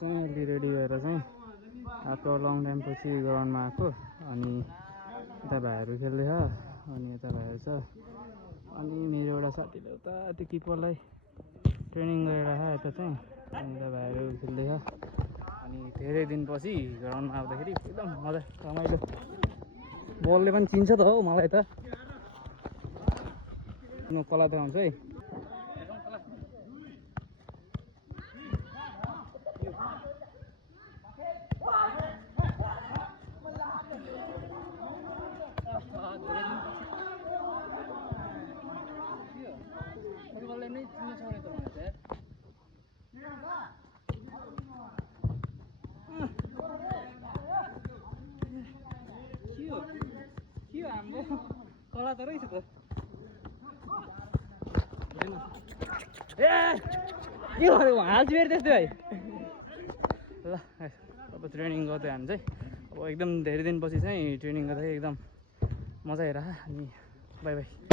चाहिँ अलि रेडी भएर चाहिँ आफ्टर लङ टाइम पछि ग्राउन्डमा आएको अनि यता भाइहरू खेल्दैछ अनि यता भाइहरू छ अनि मेरो एउटा साथीले उता त्यो किपरलाई ट्रेनिङ गरिरहेको यता चाहिँ अनि यता भाइहरू खेल्दैछ अनि धेरै दिनपछि ग्राउन्डमा आउँदाखेरि एकदम मजा रमाइलो बलले पनि चिन्छ त हौ मलाई त म कला देखाउँछु है फुटबलले नै चिन्न सक्ने त मलाई के हो हाम्रो कला त रहेछ त ए के गर्यो हाल्छु फेरि त्यस्तै भाइ ल अब ट्रेनिङ गर्दै हामी चाहिँ अब एकदम धेरै दिनपछि चाहिँ ट्रेनिङ गर्दाखेरि एकदम मजा आइरह अनि बाई बाई